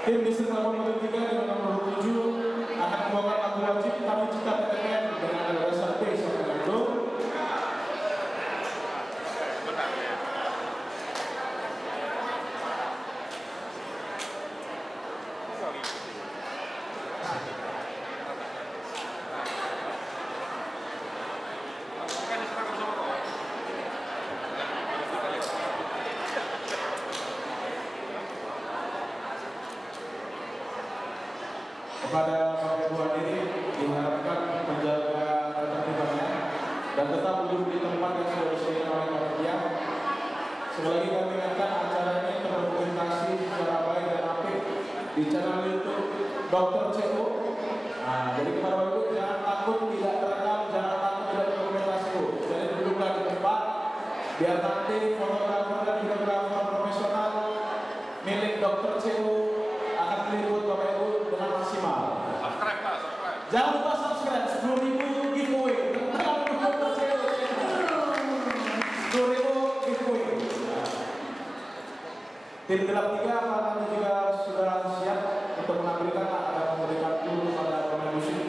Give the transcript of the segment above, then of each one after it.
Tim di nomor 3 dengan nomor 7 akan membawa lagu wajib tapi jika PTN dengan ada dasar B sampai dengan belum. Kepada Bapak Ibu hadirin diharapkan menjaga ketertibannya dan tetap duduk di tempat yang sudah disediakan oleh panitia. Sekali lagi kami ingatkan acara ini terdokumentasi secara baik dan apik di channel YouTube Dr. CO. Nah, jadi kepada Bapak Ibu jangan takut tidak terekam, jangan takut tidak terdokumentasi Bu. Jadi duduklah di tempat biar nanti fotografer dan videografer profesional milik Dr. CO akan meliput Bapak Ibu dengan maksimal. Subscribe Pak, subscribe. Jangan lupa subscribe 10.000 giveaway. Tentang Dr. CO 10.000 giveaway. Tim gelap 3 kami juga sudah siap untuk menampilkan akan memberikan dulu pada pemain musik.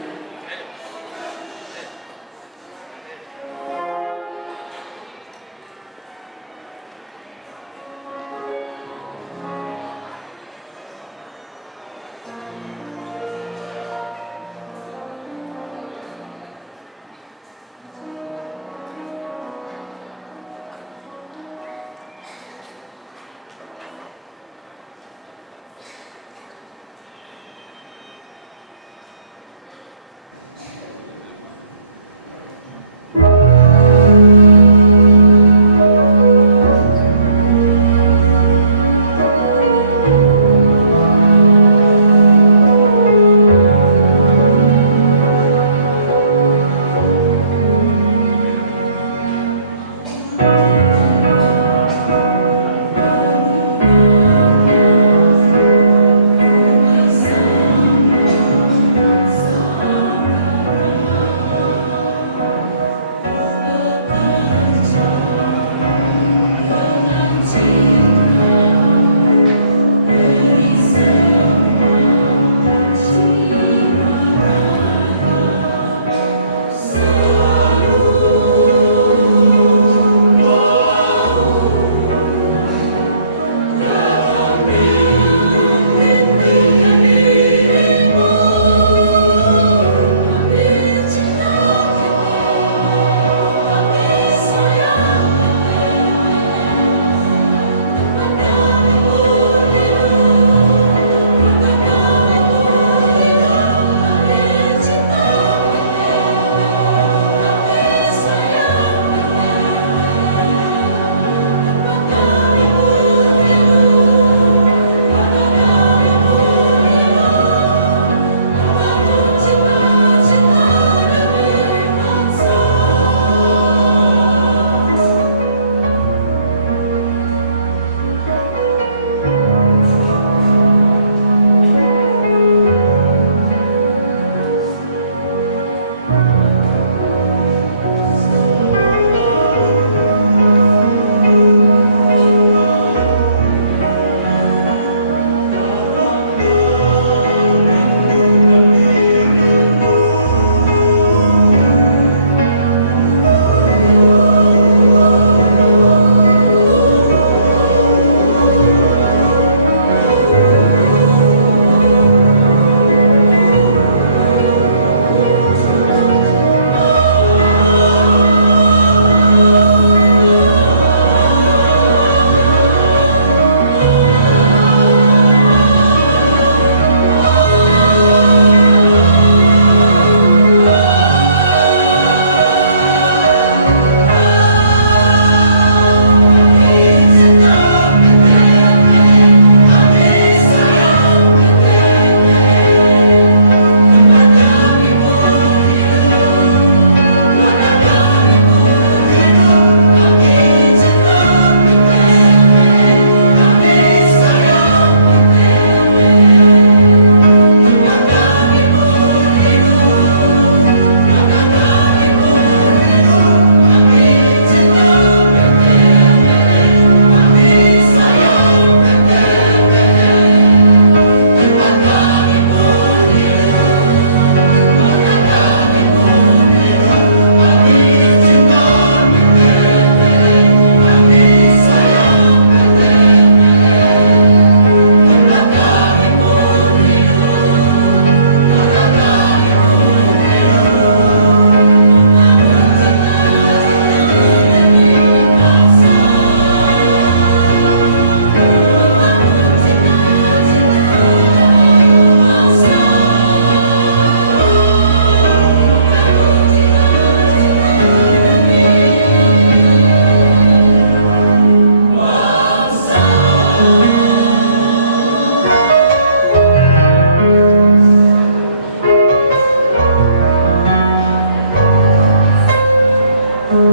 Baik,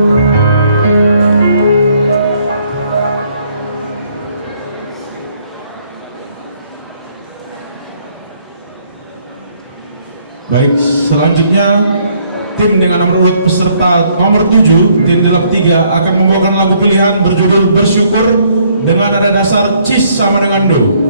selanjutnya tim dengan nomor urut peserta nomor 7, tim 83 akan membawakan lagu pilihan berjudul Bersyukur dengan nada dasar Cis sama dengan Do.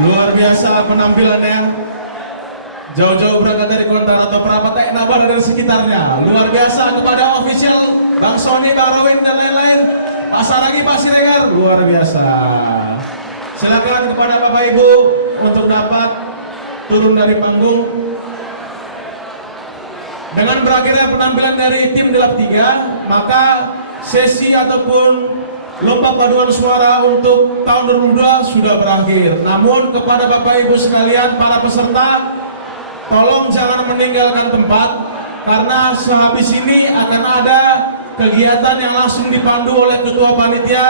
Luar biasa penampilannya. Jauh-jauh berangkat dari Kota atau Prapatek Nabara dan sekitarnya. Luar biasa kepada official Bang Sony, Bang Rawin dan lain-lain. Pak Saragi, Pak Siregar, luar biasa. Silakan kepada Bapak Ibu untuk dapat turun dari panggung. Dengan berakhirnya penampilan dari tim 83, maka sesi ataupun lomba paduan suara untuk tahun 2022 sudah berakhir. Namun kepada Bapak Ibu sekalian, para peserta, tolong jangan meninggalkan tempat, karena sehabis ini akan ada kegiatan yang langsung dipandu oleh Ketua Panitia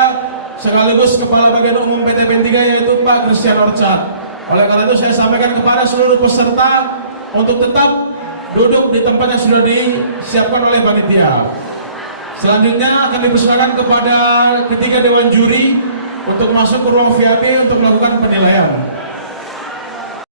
sekaligus Kepala Bagian Umum PT PN 3, yaitu Pak Christian Orchard. Oleh karena itu saya sampaikan kepada seluruh peserta untuk tetap duduk di tempat yang sudah disiapkan oleh panitia. Selanjutnya akan dipersilakan kepada ketiga dewan juri untuk masuk ke ruang VIP untuk melakukan penilaian.